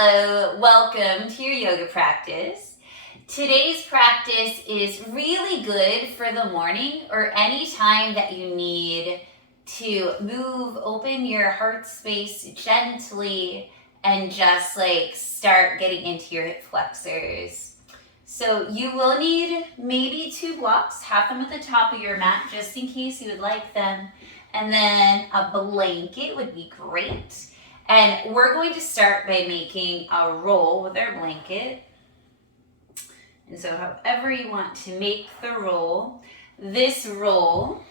Hello, welcome to your yoga practice. Today's practice is really good for the morning or any time that you need to open your heart space gently and just start getting into your hip flexors. So you will need maybe 2 blocks, have them at the top of your mat just in case you would like them. And then a blanket would be great. And we're going to start by making a roll with our blanket. And so however you want to make the roll, this roll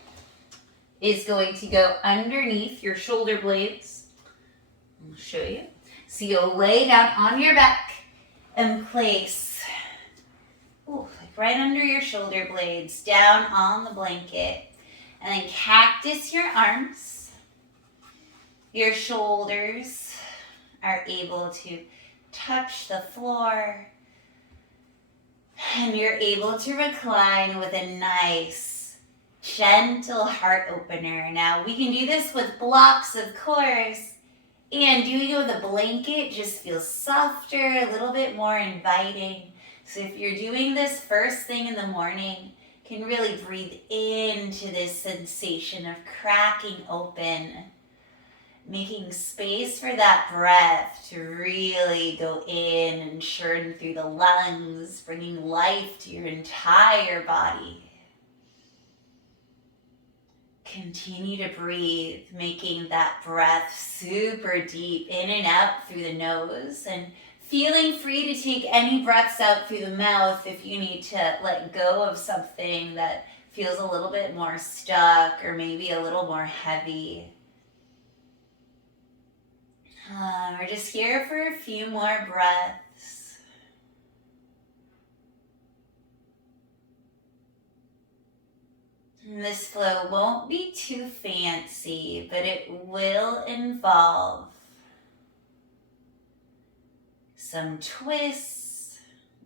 is going to go underneath your shoulder blades. I'll show you. So you'll lay down on your back and place right under your shoulder blades, down on the blanket. And then cactus your arms. Your shoulders are able to touch the floor. And you're able to recline with a nice, gentle heart opener. Now, we can do this with blocks, of course. And doing it with a blanket just feels softer, a little bit more inviting. So if you're doing this first thing in the morning, you can really breathe into this sensation of cracking open, making space for that breath to really go in and churn through the lungs, bringing life to your entire body. Continue to breathe, making that breath super deep in and out through the nose, and feeling free to take any breaths out through the mouth if you need to let go of something that feels a little bit more stuck or maybe a little more heavy. We're just here for a few more breaths. And this flow won't be too fancy, but it will involve some twists,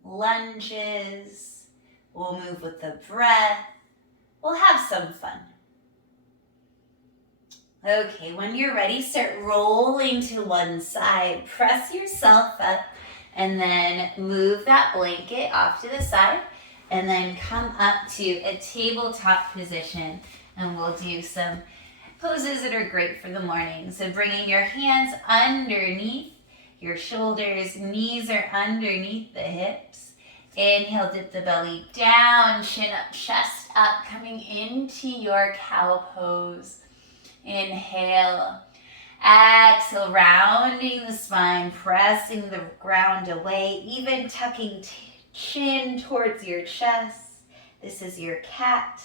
lunges. We'll move with the breath. We'll have some fun. Okay, when you're ready, start rolling to one side. Press yourself up and then move that blanket off to the side and then come up to a tabletop position, and we'll do some poses that are great for the morning. So bringing your hands underneath your shoulders, knees are underneath the hips. Inhale, dip the belly down, chin up, chest up, coming into your cow pose. Inhale, exhale, rounding the spine, pressing the ground away, even tucking chin towards your chest. This is your cat.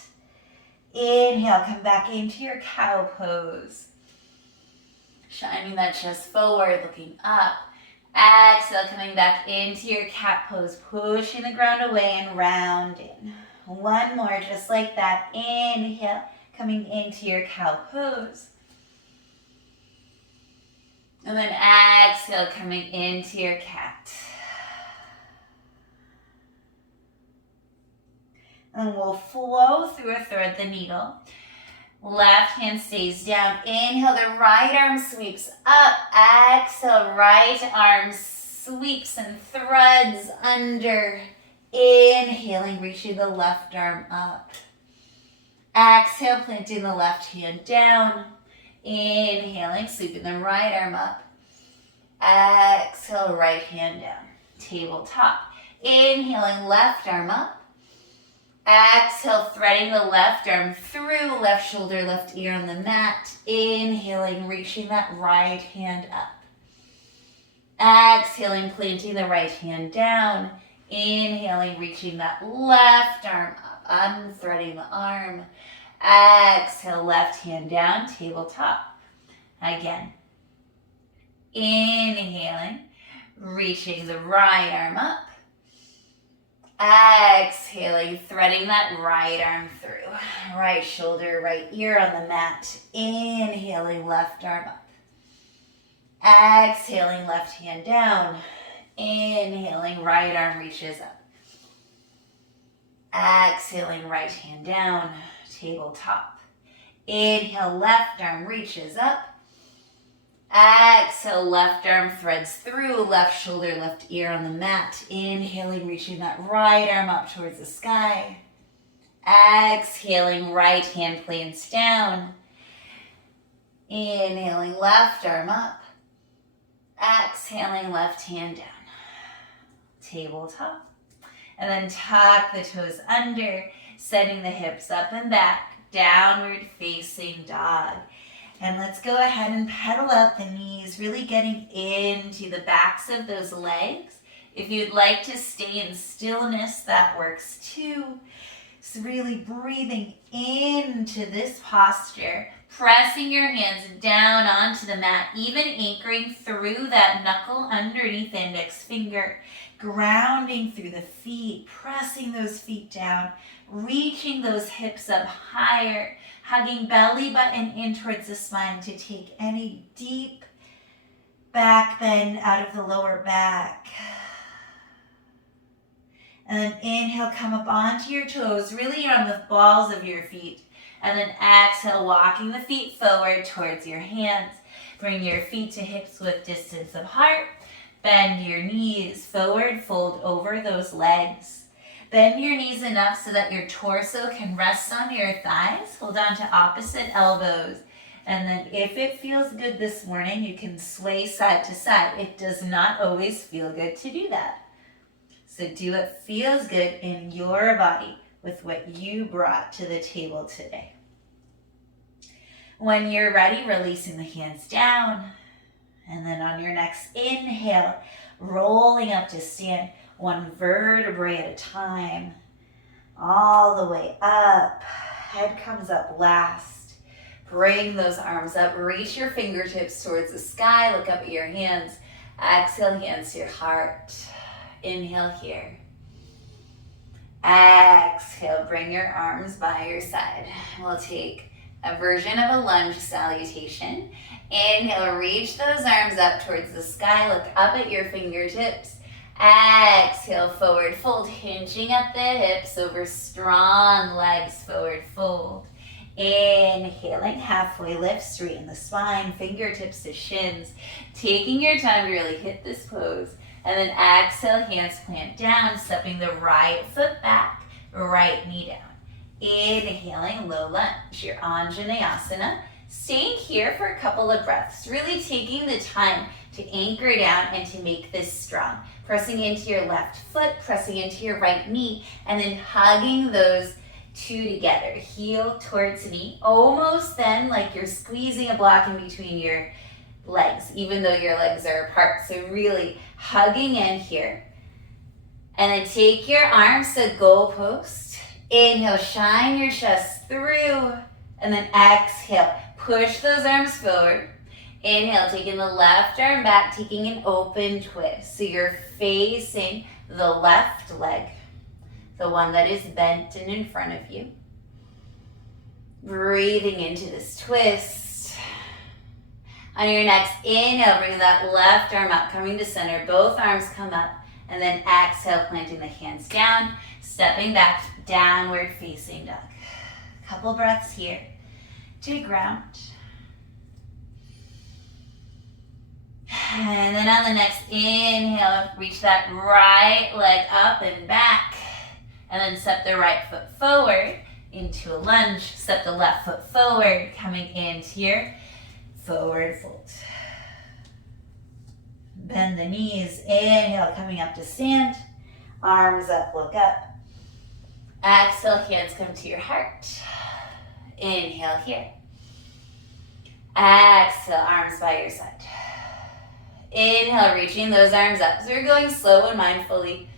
Inhale, come back into your cow pose. Shining that chest forward, looking up. Exhale, coming back into your cat pose, pushing the ground away and rounding. One more, just like that. Inhale, coming into your cow pose. And then exhale, coming into your cat. And we'll flow through a thread the needle. Left hand stays down. Inhale, the right arm sweeps up. Exhale, right arm sweeps and threads under. Inhaling, reaching the left arm up. Exhale, planting the left hand down. Inhaling, sweeping the right arm up. Exhale, right hand down. Tabletop. Inhaling, left arm up. Exhale, threading the left arm through, left shoulder, left ear on the mat. Inhaling, reaching that right hand up. Exhaling, planting the right hand down. Inhaling, reaching that left arm up, unthreading the arm. Exhale, left hand down, tabletop. Again. Inhaling, reaching the right arm up. Exhaling, threading that right arm through. Right shoulder, right ear on the mat. Inhaling, left arm up. Exhaling, left hand down. Inhaling, right arm reaches up. Exhaling, right hand down, tabletop. Inhale, left arm reaches up. Exhale, left arm threads through, left shoulder, left ear on the mat. Inhaling, reaching that right arm up towards the sky. Exhaling, right hand plants down. Inhaling, left arm up. Exhaling, left hand down. Tabletop. And then tuck the toes under, sending the hips up and back, downward facing dog. And let's go ahead and pedal out the knees, really getting into the backs of those legs. If you'd like to stay in stillness, that works too. So really breathing into this posture, pressing your hands down onto the mat, even anchoring through that knuckle underneath the index finger, grounding through the feet, pressing those feet down, reaching those hips up higher, hugging belly button in towards the spine to take any deep back bend out of the lower back. And then inhale, come up onto your toes, really on the balls of your feet. And then exhale, walking the feet forward towards your hands. Bring your feet to hips width distance of heart. Bend your knees forward, fold over those legs. Bend your knees enough so that your torso can rest on your thighs. Hold on to opposite elbows. And then if it feels good this morning, you can sway side to side. It does not always feel good to do that. So do what feels good in your body with what you brought to the table today. When you're ready, releasing the hands down. And then on your next inhale, rolling up to stand, one vertebrae at a time, all the way up. Head comes up last. Bring those arms up. Reach your fingertips towards the sky. Look up at your hands. Exhale, hands to your heart. Inhale here. Exhale, bring your arms by your side. We'll take a version of a lunge salutation. Inhale, reach those arms up towards the sky. Look up at your fingertips. Exhale, forward fold, hinging at the hips over strong legs, forward fold. Inhaling, halfway lift, straighten the spine, fingertips to shins. Taking your time to really hit this pose. And then exhale, hands plant down, stepping the right foot back, right knee down. Inhaling, low lunge, your Anjaneyasana. Staying here for a couple of breaths, really taking the time to anchor down and to make this strong. Pressing into your left foot, pressing into your right knee, and then hugging those two together. Heel towards knee, almost then like you're squeezing a block in between your legs, even though your legs are apart. So really hugging in here. And then take your arms to goalpost. Inhale, shine your chest through. And then exhale, push those arms forward. Inhale, taking the left arm back, taking an open twist. So you're facing the left leg, the one that is bent and in front of you. Breathing into this twist. On your next inhale, bring that left arm up, coming to center. Both arms come up. And then exhale, planting the hands down, stepping back, downward facing dog. Couple breaths here to ground. And then on the next inhale, reach that right leg up and back. And then step the right foot forward into a lunge. Step the left foot forward, coming into your forward fold. Bend the knees. Inhale, coming up to stand. Arms up, look up. Exhale, hands come to your heart. Inhale here. Exhale, arms by your side. Inhale, reaching those arms up. So you're going slow and mindfully.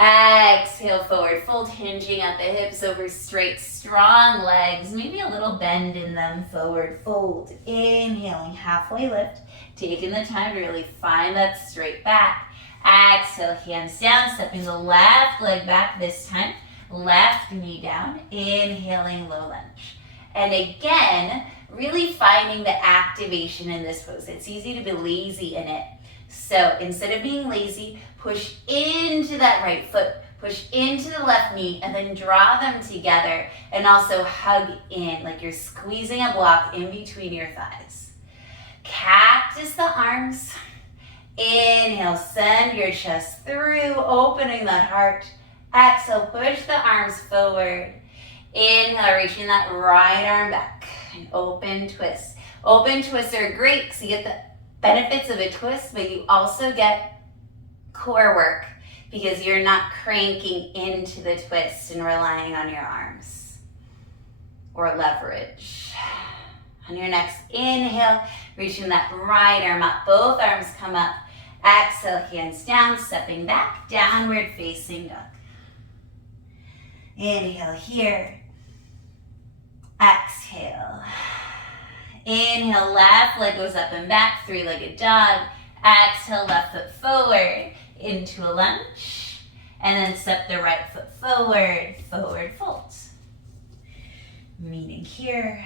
Exhale, forward fold, hinging at the hips over straight, strong legs. Maybe a little bend in them, forward fold. Inhaling, halfway lift. Taking the time to really find that straight back. Exhale, hands down, stepping the left leg back this time. Left knee down. Inhaling, low lunge. And again, really finding the activation in this pose. It's easy to be lazy in it. So instead of being lazy, push into that right foot, push into the left knee, and then draw them together. And also hug in, like you're squeezing a block in between your thighs. Cactus the arms. Inhale, send your chest through, opening that heart. Exhale, push the arms forward. Inhale, reaching that right arm back. And open twist. Open twists are great because you get the benefits of a twist, but you also get core work because you're not cranking into the twist and relying on your arms or leverage. On your next inhale, reaching that right arm up. Both arms come up. Exhale, hands down, stepping back, downward facing dog. Inhale here. Exhale. Inhale, left leg goes up and back, three-legged dog. Exhale, left foot forward into a lunge. And then step the right foot forward, forward fold. Meeting here.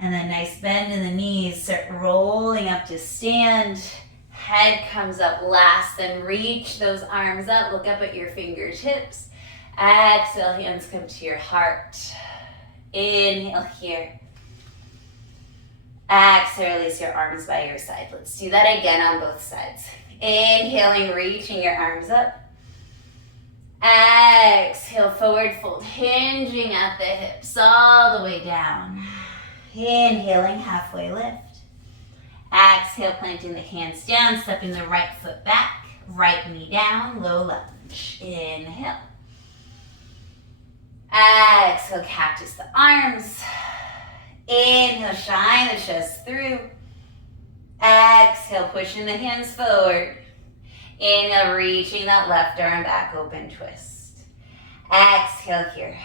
And then nice bend in the knees, start rolling up to stand. Head comes up last, then reach those arms up, look up at your fingertips. Exhale, hands come to your heart. Inhale here. Exhale, release your arms by your side. Let's do that again on both sides. Inhaling, reaching your arms up. Exhale, forward fold, hinging at the hips all the way down. Inhaling, halfway lift. Exhale, planting the hands down, stepping the right foot back, right knee down, low lunge. Inhale. Exhale, cactus the arms. Inhale, shine the chest through. Exhale, pushing the hands forward. Inhale, reaching that left arm back, open twist. Exhale here.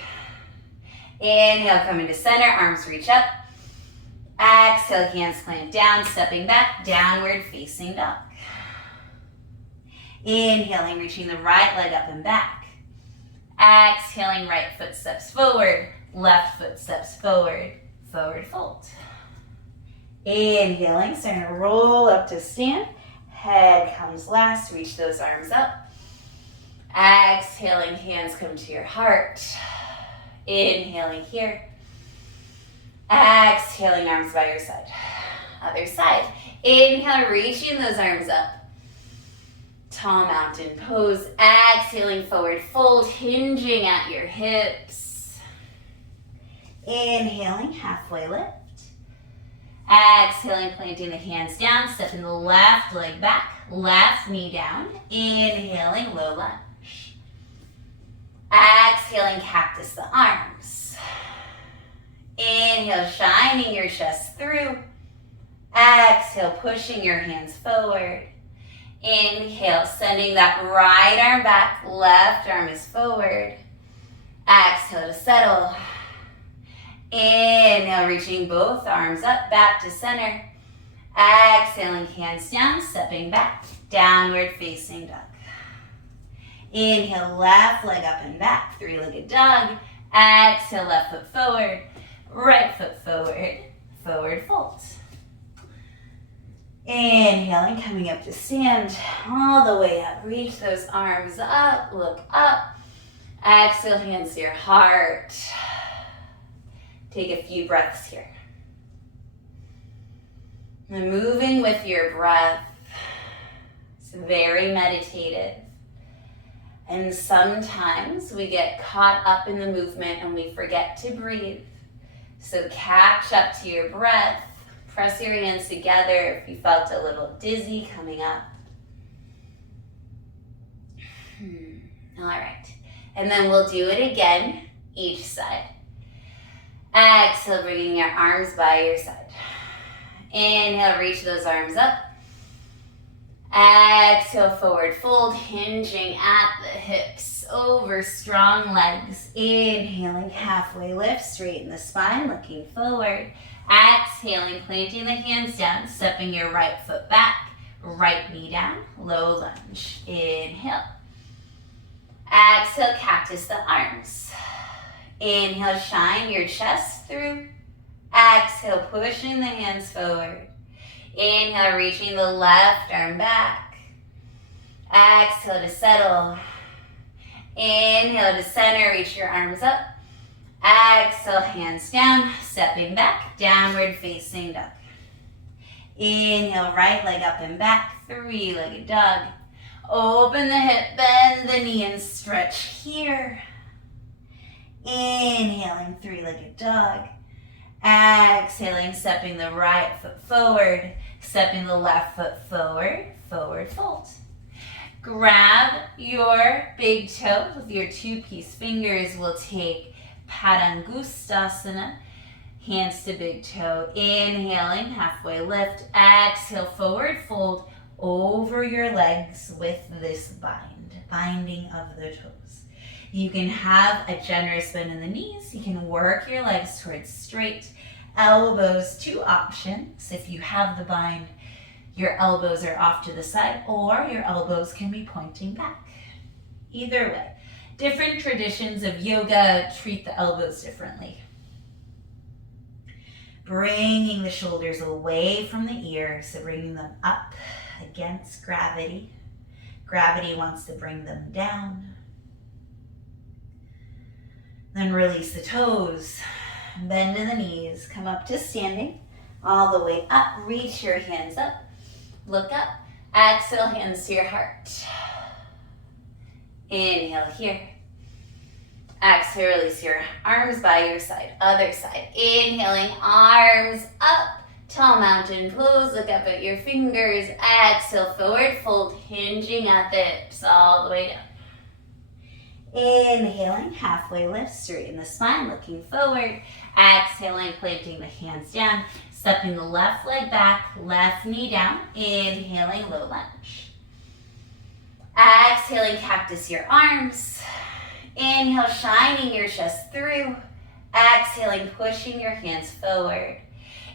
Inhale, coming to center, arms reach up. Exhale, hands plant down, stepping back, downward facing dog. Inhaling, reaching the right leg up and back. Exhaling, right foot steps forward, left foot steps forward, forward fold. Inhaling, starting to roll up to stand. Head comes last, reach those arms up. Exhaling, hands come to your heart. Inhaling here. Exhaling, arms by your side. Other side. Inhale, reaching those arms up. Tall mountain pose. Exhaling, forward fold, hinging at your hips. Inhaling, halfway lift. Exhaling, planting the hands down, stepping the left leg back, left knee down. Inhaling, low lunge. Exhaling, cactus the arms. Inhale, shining your chest through. Exhale, pushing your hands forward. Inhale, sending that right arm back, left arm is forward. Exhale to settle. Inhale, reaching both arms up, back to center. Exhaling, hands down, stepping back, downward facing dog. Inhale, left leg up and back, three-legged dog. Exhale, left foot forward, right foot forward, forward fold. Inhaling, coming up to stand, all the way up. Reach those arms up, look up. Exhale, hands to your heart. Take a few breaths here. And moving with your breath. It's very meditative. And sometimes we get caught up in the movement and we forget to breathe. So catch up to your breath. Press your hands together if you felt a little dizzy coming up. All right. And then we'll do it again, each side. Exhale, bringing your arms by your side. Inhale, reach those arms up. Exhale, forward fold, hinging at the hips, over strong legs. Inhaling, halfway lift, straighten the spine, looking forward. Exhaling, planting the hands down, stepping your right foot back, right knee down, low lunge. Inhale. Exhale, cactus the arms. Inhale, shine your chest through. Exhale, pushing the hands forward. Inhale, reaching the left arm back. Exhale to settle. Inhale to center, reach your arms up. Exhale, hands down, stepping back, downward facing dog. Inhale, right leg up and back, three-legged dog. Open the hip, bend the knee, and stretch here. Inhaling, three-legged dog. Exhaling, stepping the right foot forward, stepping the left foot forward, forward fold. Grab your big toe with your two-piece fingers. We'll take Padangustasana, hands to big toe. Inhaling, halfway lift. Exhale, forward fold over your legs with this binding of the toes. You can have a generous bend in the knees. You can work your legs towards straight. Elbows, two options. If you have the bind, your elbows are off to the side, or your elbows can be pointing back. Either way. Different traditions of yoga treat the elbows differently. Bringing the shoulders away from the ears, so bringing them up against gravity. Gravity wants to bring them down. Then release the toes, bend in the knees, come up to standing, all the way up, reach your hands up, look up, exhale, hands to your heart. Inhale here. Exhale, release your arms by your side, other side. Inhaling, arms up, tall mountain pose, look up at your fingers. Exhale, forward fold, hinging at the hips all the way down. Inhaling, halfway lift, straighten the spine, looking forward. Exhaling, planting the hands down, stepping the left leg back, left knee down. Inhaling, low lunge. Exhaling, cactus your arms. Inhale, shining your chest through. Exhaling, pushing your hands forward.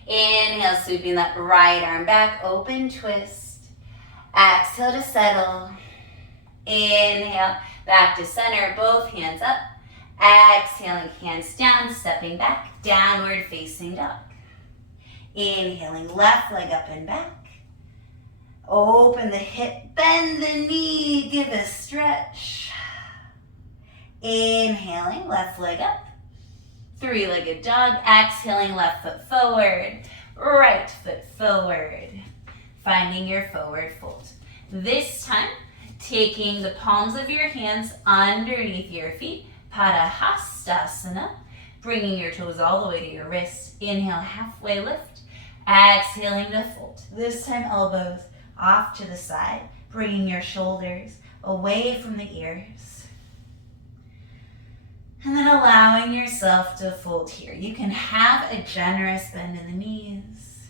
Inhale, sweeping that right arm back, open twist. Exhale to settle. Inhale, back to center, both hands up. Exhaling, hands down, stepping back, downward facing dog. Inhaling, left leg up and back. Open the hip, bend the knee, give a stretch. Inhaling, left leg up. Three-legged dog. Exhaling, left foot forward, right foot forward. Finding your forward fold. This time, taking the palms of your hands underneath your feet, Padahastasana, bringing your toes all the way to your wrists. Inhale, halfway lift. Exhaling to fold. This time, elbows off to the side, bringing your shoulders away from the ears. And then allowing yourself to fold here. You can have a generous bend in the knees.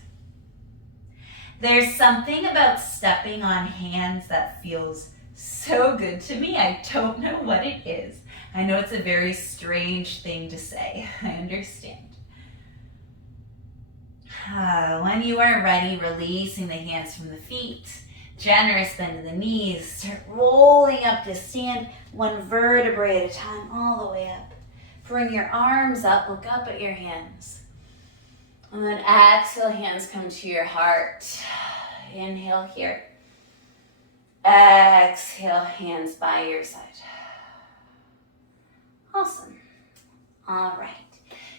There's something about stepping on hands that feels so good to me. I don't know what it is. I know it's a very strange thing to say. I understand. When you are ready, releasing the hands from the feet, generous bend in the knees, start rolling up to stand, one vertebrae at a time, all the way up. Bring your arms up, look up at your hands. And then exhale, hands come to your heart. Inhale here. Exhale, hands by your side. Awesome. All right.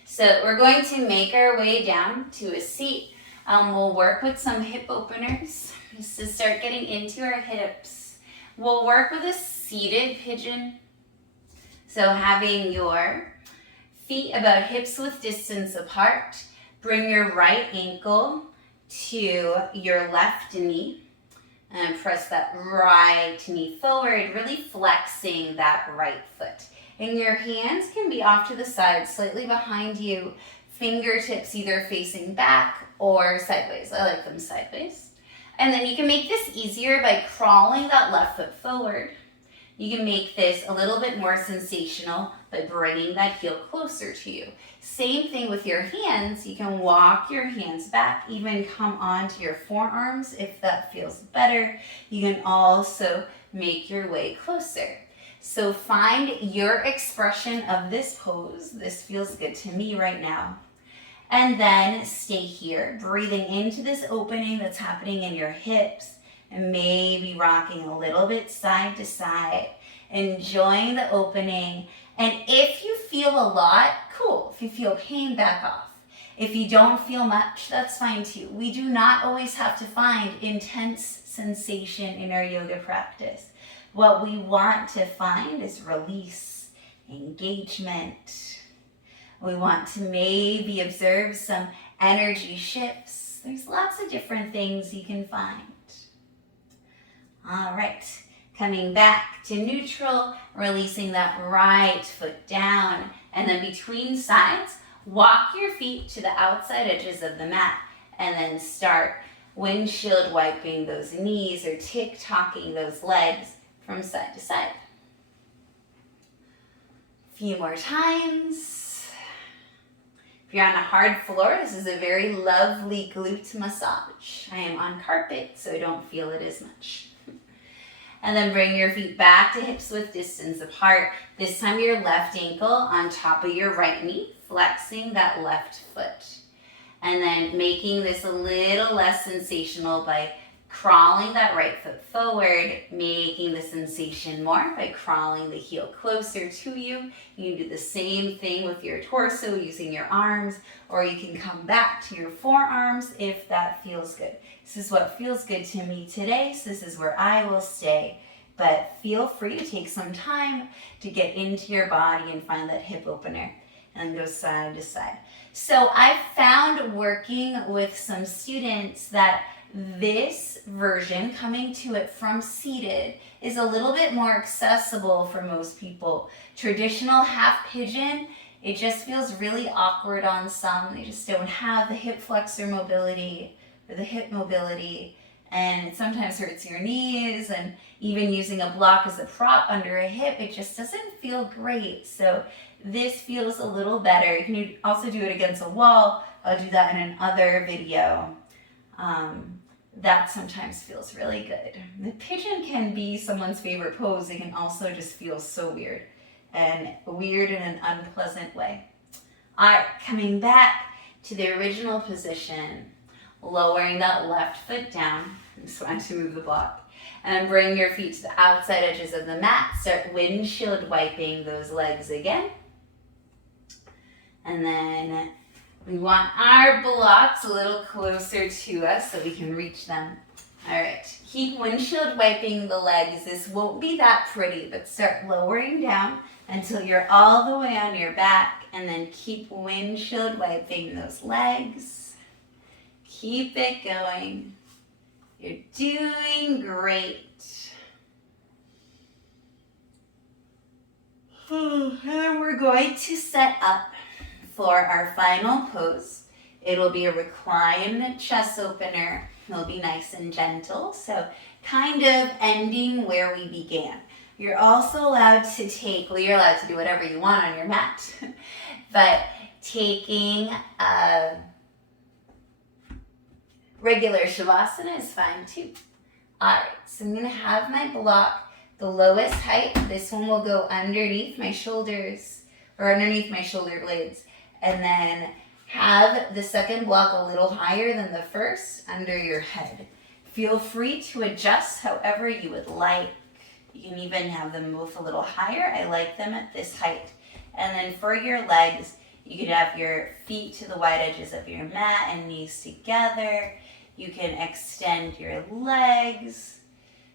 So we're going to make our way down to a seat. We'll work with some hip openers just to start getting into our hips. We'll work with a seated pigeon. So having your feet about hips width distance apart. Bring your right ankle to your left knee. And press that right knee forward, really flexing that right foot. And your hands can be off to the side, slightly behind you. Fingertips either facing back or sideways. I like them sideways. And then you can make this easier by crawling that left foot forward. You can make this a little bit more sensational by bringing that heel closer to you. Same thing with your hands. You can walk your hands back, even come onto your forearms if that feels better. You can also make your way closer. So find your expression of this pose. This feels good to me right now. And then stay here, breathing into this opening that's happening in your hips and maybe rocking a little bit side to side, enjoying the opening. And if you feel a lot, cool. If you feel pain, back off. If you don't feel much, that's fine too. We do not always have to find intense sensation in our yoga practice. What we want to find is release, engagement. We want to maybe observe some energy shifts. There's lots of different things you can find. All right, coming back to neutral, releasing that right foot down, and then between sides, walk your feet to the outside edges of the mat, and then start windshield wiping those knees or tick-tocking those legs from side to side. A few more times. If you're on a hard floor, this is a very lovely glute massage. I am on carpet, so I don't feel it as much. And then bring your feet back to hips width distance apart. This time your left ankle on top of your right knee, flexing that left foot. And then making this a little less sensational by crawling that right foot forward, making the sensation more by crawling the heel closer to you. You can do the same thing with your torso using your arms, or you can come back to your forearms if that feels good. This is what feels good to me today, so this is where I will stay. But feel free to take some time to get into your body and find that hip opener and go side to side. So I found working with some students that this version, coming to it from seated, is a little bit more accessible for most people. Traditional half pigeon, it just feels really awkward on some. They just don't have the hip flexor mobility or the hip mobility, and it sometimes hurts your knees, and even using a block as a prop under a hip, it just doesn't feel great. So this feels a little better. You can also do it against a wall. I'll do that in another video. That sometimes feels really good. The pigeon can be someone's favorite pose. It can also just feel so weird, and weird in an unpleasant way. All right, coming back to the original position, lowering that left foot down. I just want to move the block. And bring your feet to the outside edges of the mat. Start windshield wiping those legs again. And then we want our blocks a little closer to us so we can reach them. All right, keep windshield wiping the legs. This won't be that pretty, but start lowering down until you're all the way on your back, and then keep windshield wiping those legs. Keep it going. You're doing great. And then we're going to set up for our final pose. It'll be a reclined chest opener. It'll be nice and gentle. So kind of ending where we began. You're also allowed to take, well, you're allowed to do whatever you want on your mat, but taking a regular Shavasana is fine too. All right, so I'm gonna have my block the lowest height. This one will go underneath my shoulders, or underneath my shoulder blades, and then have the second block a little higher than the first under your head. Feel free to adjust however you would like. You can even have them move a little higher. I like them at this height. And then for your legs, you can have your feet to the wide edges of your mat and knees together. You can extend your legs.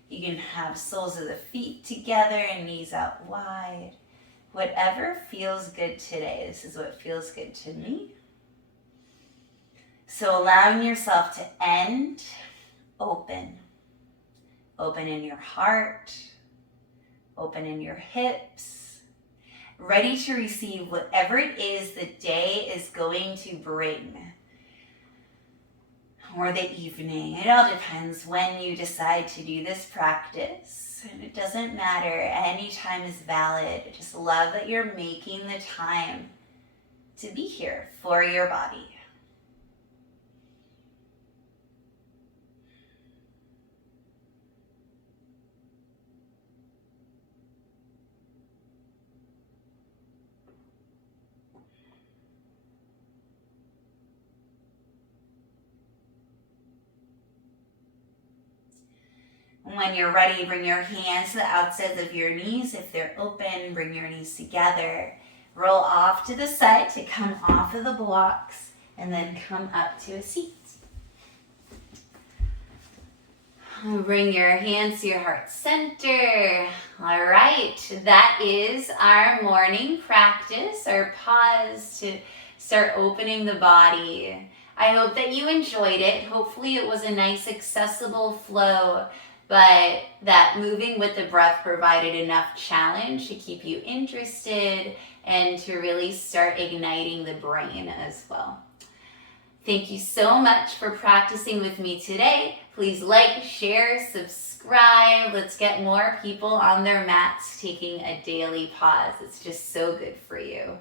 You can have soles of the feet together and knees out wide. Whatever feels good today. This is what feels good to me. So allowing yourself to end, open. Open in your heart. Open in your hips. Ready to receive whatever it is the day is going to bring. Or the evening. It all depends when you decide to do this practice. And it doesn't matter. Any time is valid. Just love that you're making the time to be here for your body. When you're ready, bring your hands to the outsides of your knees. If they're open, bring your knees together. Roll off to the side to come off of the blocks. and then come up to a seat. Bring your hands to your heart center. All right, that is our morning practice, our pause to start opening the body. I hope that you enjoyed it. Hopefully it was a nice accessible flow, but that moving with the breath provided enough challenge to keep you interested and to really start igniting the brain as well. Thank you so much for practicing with me today. Please like, share, subscribe. Let's get more people on their mats taking a daily pause. It's just so good for you.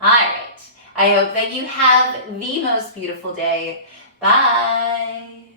All right. I hope that you have the most beautiful day. Bye.